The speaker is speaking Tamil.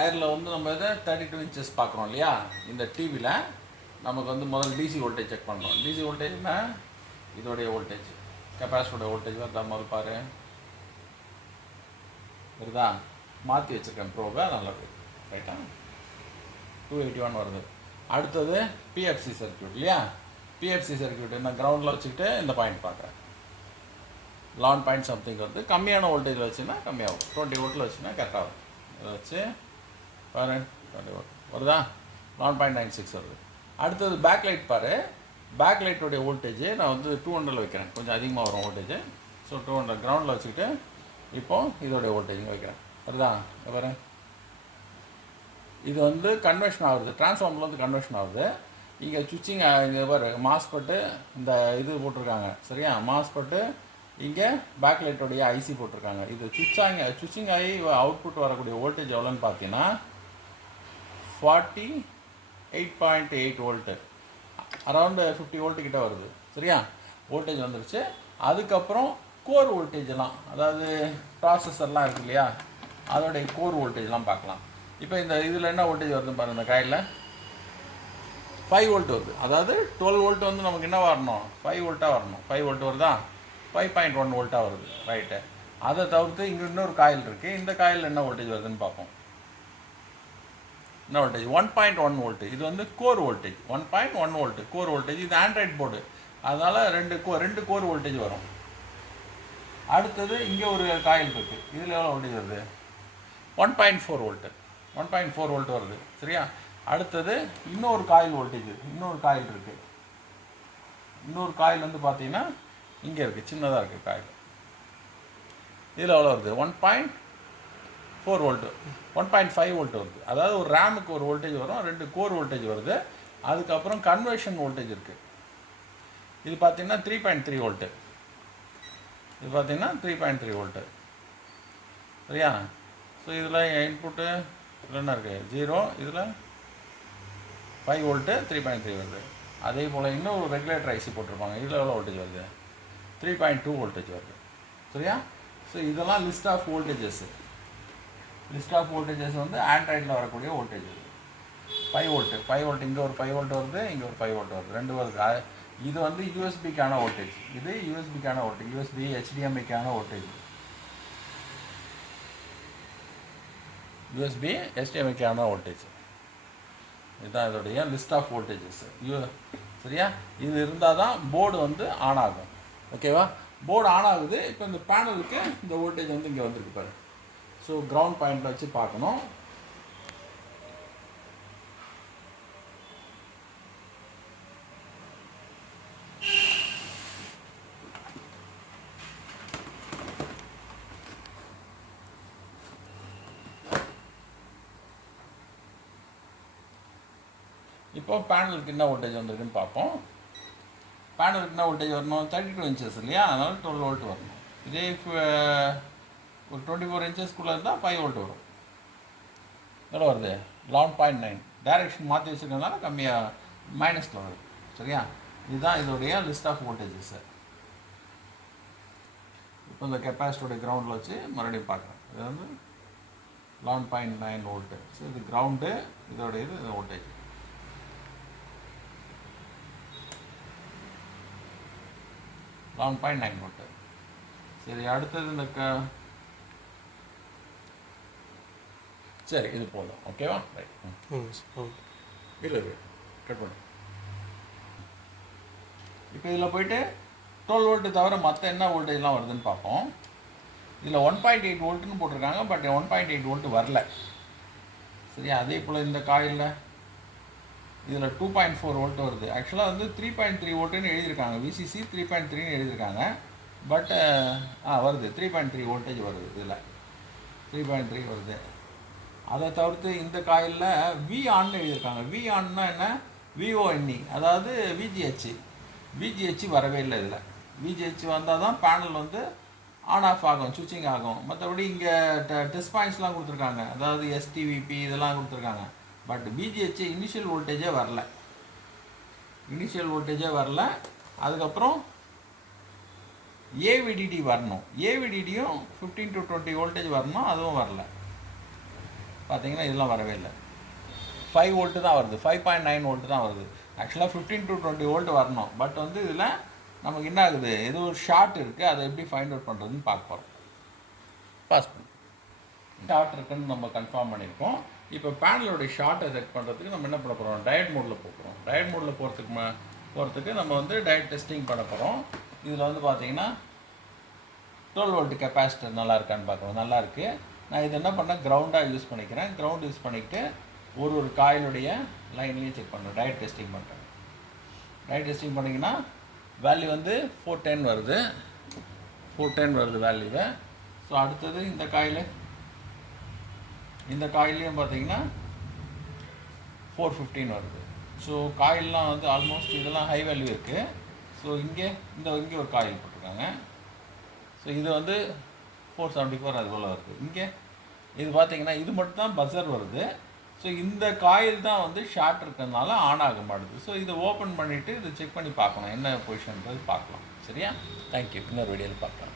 ஹேரில் வந்து நம்ம இதை 32 இன்ச்சஸ் பார்க்குறோம் இல்லையா. இந்த டிவியில் நமக்கு வந்து முதல்ல டிசி வோல்டேஜ் செக் பண்ணுறோம். டிசி வோல்டேஜ்னா இதோடைய வோல்டேஜ், கெப்பாசிட்டரோட வோல்டேஜ் வருதா முதல் பாரு, வருதா? மாற்றி வச்சுருக்கேன் ப்ரோவை, நல்லா இருக்குது ரைட்டா. 281 வருது. அடுத்தது பிஎஃப்சி சர்க்யூட் இல்லையா. பிஎஃப்சி சர்க்யூட் நான் கிரவுண்டில் வச்சுக்கிட்டு இந்த பாயிண்ட் பார்க்குறேன். 11 பாயிண்ட் சம்திங் வருது. கம்மியான வோல்டேஜில் வச்சுன்னா கம்மியாகும், 20 வோல்ட்டில் வச்சுன்னா கரெக்டாக வரும். இதை வச்சு பாரு 20 வோல்ட் வருதா, 11.96 வருது. அடுத்தது பேக் லைட் பாரு. பேக் லைட்டோடைய வோல்டேஜ் நான் வந்து 200 வைக்கிறேன், கொஞ்சம் அதிகமாக வரும் வோல்டேஜ். ஸோ 200 கிரவுண்டில் வச்சுக்கிட்டு இப்போது இதோடைய வோல்டேஜ் வைக்கிறேன், வருதா பாரு. இது வந்து கன்வெர்ஷன் ஆகுது, டிரான்ஸ்ஃபார்மரில் வந்து கன்வெர்ஷன் ஆகுது. இங்கே சுவிட்சிங் இங்கே பாரு, மாஸ்பெட்டு இந்த இது போட்டிருக்காங்க சரியா. மாஸ்பெட்டு இங்கே பேக் லைட்டோடைய ஐசி போட்டிருக்காங்க. இது சுவிட்சிங் ஆகி அவுட்புட் வரக்கூடிய வோல்டேஜ் எவ்வளோன்னு பார்த்தீங்கன்னா 48.8 வோல்ட்டு, அரௌண்டு 50 வோல்ட்டு கிட்ட வருது சரியா. வோல்டேஜ் வந்துருச்சு. அதுக்கப்புறம் கோர் வோல்டேஜெல்லாம், அதாவது ப்ராசஸர்லாம் இருக்குது இல்லையா, அதோடைய கோர் வோல்டேஜ்லாம் பார்க்கலாம். இப்போ இந்த இதில் என்ன வோல்டேஜ் வருதுன்னு பாருங்கள். இந்த காயில் 5 வோல்ட் வருது. அதாவது 12 வோல்ட் வந்து நமக்கு என்ன வரணும், 5 வோல்ட்டாக வரணும். 5 வோல்ட் வருதா, 5.1 வோல்ட்டாக வருது ரைட்டு. அதை தவிர்த்து இங்கே இன்னொரு காயில் இருக்குது. இந்த காயில் என்ன வோல்டேஜ் வருதுன்னு பார்ப்போம். என்ன வோல்டேஜ், 1.1 வோல்ட்டு. இது வந்து core voltage, 1.1 volt core voltage. இது ஆண்ட்ராய்ட் போர்டு, அதனால் ரெண்டு கோர் வோல்டேஜ் வரும். அடுத்தது இங்கே ஒரு காயில் இருக்குது. இதில் எவ்வளோ வோல்டேஜ் வருது, 1.4 வோல்ட்டு, 1.4 வோல்ட் வருது சரியா. அடுத்தது இன்னொரு காயில் வோல்டேஜ், இன்னொரு காயில் இருக்குது. இன்னொரு காயில் வந்து பார்த்தீங்கன்னா இங்கே இருக்குது, சின்னதாக இருக்குது காயில். இதில் எவ்வளோ வருது, 1.4 வோல்ட்டு, 1.5 வோல்ட் வருது. அதாவது ஒரு ரேமுக்கு ஒரு வோல்டேஜ் வரும், 2 கோர் வோல்டேஜ் வருது. அதுக்கப்புறம் கன்வர்ஷன் வோல்டேஜ் இருக்குது. இது பார்த்தீங்கன்னா 3.3 வோல்ட்டு, இது பார்த்தீங்கன்னா 3.3 வோல்ட்டு சரியா. ஸோ இதில் இன்புட்டு இதில் என்ன இருக்குது 0, இதில் 5 வோல்ட்டு 3.3 வருது. அதே போல் இன்னும் ஒரு ரெகுலேட்டர் ஐசி போட்டிருப்பாங்க. இதில் எவ்வளோ வோல்டேஜ் வருது, 3.2 வோல்டேஜ் வருது சரியா. ஸோ இதெல்லாம் list of voltages. List of voltages வந்து ஆண்ட்ராய்டில் வரக்கூடிய வோல்டேஜ். 5 வோல்ட்டு இங்கே ஒரு 5 வோல்ட் வருது, இங்கே ஒரு 5 வோல்ட் வருது, 2 வருது. இது வந்து யூஎஸ்பிக்கான வோல்டேஜ், இது யூஎஸ்பிக்கான வோல்டேஜ், யூஎஸ்பி HDMIக்கான வோல்டேஜ், யூஎஸ்பி HDMIக்கான வோல்டேஜ். இதுதான் இதோடைய லிஸ்ட் ஆஃப் வோல்டேஜஸ் சரியா. இது இருந்தால் தான் போர்டு வந்து ஆன் ஆகும் ஓகேவா. போர்டு ஆன் ஆகுது. இப்போ இந்த பேனலுக்கு இந்த வோல்டேஜ் வந்து இங்கே வந்துருக்கு பாரு. ஸோ கிரவுண்ட் பாயிண்டில் வச்சு பார்க்கணும். இப்போ பேனலுக்கு என்ன வோல்டேஜ் வந்திருக்குன்னு பார்ப்போம். பேனலுக்கு என்ன வோல்டேஜ் வரணும், 32 இன்ச்சஸ் இல்லையா, அதனால் 12 வோல்ட் வரணும். இதே ஒரு 24 இன்ச்சஸ்க்குள்ளே இருந்தால் 5 வோல்ட் வரும். எவ்வளோ வருது, 11.9. டைரெக்ஷன் மாற்றி வச்சுருக்கனால கம்மியாக மைனஸில் வருது சரியா. இதுதான் இதோடைய லிஸ்ட் ஆஃப் வோல்டேஜஸ். இப்போ இந்த கெப்பாசிட்டோடைய கிரவுண்டில் வச்சு மறுபடியும் பார்க்குறேன். இது வந்து 11.9 வோல்ட்டு. ஸோ இது கிரவுண்டு, இதோடைய இது வோல்டேஜ். $11.9 வோல்ட்டு. சரி, அடுத்தது இந்த சரி இது போதும் ஓகேவா. ரைட் இல்லை கட் பண்ணு. இப்போ இதில் போய்ட்டு 12 வோல்ட்டு தவிர மற்ற என்ன வோல்டேஜ்லாம் வருதுன்னு பார்ப்போம். இதில் 1.8 வோல்ட்டுன்னு போட்டிருக்காங்க, பட் 1.8 வோல்ட்டு வரல சரியா. அதே போல் இந்த காயிலில் இதில் 2.4 வோல்ட் வருது. ஆக்சுவலாக வந்து 3.3 வோல்ட்டுன்னு எழுதியிருக்காங்க, VCC 3.3ன்னு எழுதியிருக்காங்க. பட் வருது 3.3 வோல்டேஜ் வருது. இதில் 3.3 வருது. அதை தவிர்த்து இந்த காயிலில் V ஆன்னு எழுதியிருக்காங்க. V ஆன்னா என்ன, VONE, அதாவது VGH வரவே இல்லை. இதில் VGH வந்தால் தான் பேனல் வந்து ஆன் ஆஃப் ஆகும், சுவிட்சிங் ஆகும். மற்றபடி இங்கே டெஸ்ட் பாயிண்ட்ஸ்லாம் கொடுத்துருக்காங்க, அதாவது STVP இதெல்லாம் கொடுத்துருக்காங்க. பட் VGH இனிஷியல் வோல்டேஜே வரல. அதுக்கப்புறம் AVDD வரணும். AVDDயும் 15 to 20 வோல்டேஜ் வரணும், அதுவும் வரல. பார்த்தீங்கன்னா இதெல்லாம் வரவே இல்லை. 5 வோல்ட்டு தான் வருது, 5.9 வோல்ட்டு தான் வருது. ஆக்சுவலாக 15 to 20 வோல்ட் வரணும். பட் வந்து இதில் நமக்கு என்ன ஆகுது, ஏதோ ஒரு ஷார்ட் இருக்குது, அதை எப்படி ஃபைண்ட் அவுட் பண்ணுறதுன்னு பார்க்க போகிறோம். பாஸ் பண்ணி ஷார்ட் இருக்குன்னு நம்ம கன்ஃபார்ம் பண்ணியிருக்கோம். இப்போ பேனலோடைய ஷார்ட்டை செக் பண்ணுறதுக்கு நம்ம என்ன பண்ண போகிறோம், டயட் மோடில் போகிறோம். டயட் மோடில் போகிறதுக்கு நம்ம வந்து டயட் டெஸ்டிங் பண்ண போகிறோம். இதில் வந்து பார்த்தீங்கன்னா 12 வோல்ட் கெப்பாசிட்டர் நல்லா இருக்கான்னு பார்க்குறோம். நல்லா இருக்குது. நான் இது என்ன பண்ணேன், கிரவுண்டாக யூஸ் பண்ணிக்கிறேன். கிரவுண்ட் யூஸ் பண்ணிக்கிட்டு ஒரு காயிலுடைய லைன்லையும் செக் பண்ணுறேன். டயட் டெஸ்டிங் பண்ணுறேன். டயட் டெஸ்டிங் பண்ணிங்கன்னா வேல்யூ வந்து 410 வருது. 410 வருது வேல்யூவை. ஸோ அடுத்தது இந்த காயிலையும் பார்த்தீங்கன்னா 415 வருது. ஸோ காயிலெலாம் வந்து ஆல்மோஸ்ட் இதெல்லாம் ஹை வேல்யூ இருக்குது. ஸோ இங்கே ஒரு காயில் போட்டிருக்காங்க. ஸோ இது வந்து 474 அது போல் வருது. இங்கே இது பார்த்தீங்கன்னா இது மட்டும் தான் பஸர் வருது. ஸோ இந்த காயில் தான் வந்து ஷார்ட் இருக்கிறதுனால ஆன் ஆக மாட்டுது. ஸோ இதை ஓப்பன் பண்ணிவிட்டு இதை செக் பண்ணி பார்க்கணும், என்ன பொசிஷன்றது பார்க்கலாம். சரியா? தேங்க்யூ. இன்னொரு வீடியோவில் பார்க்கலாம்.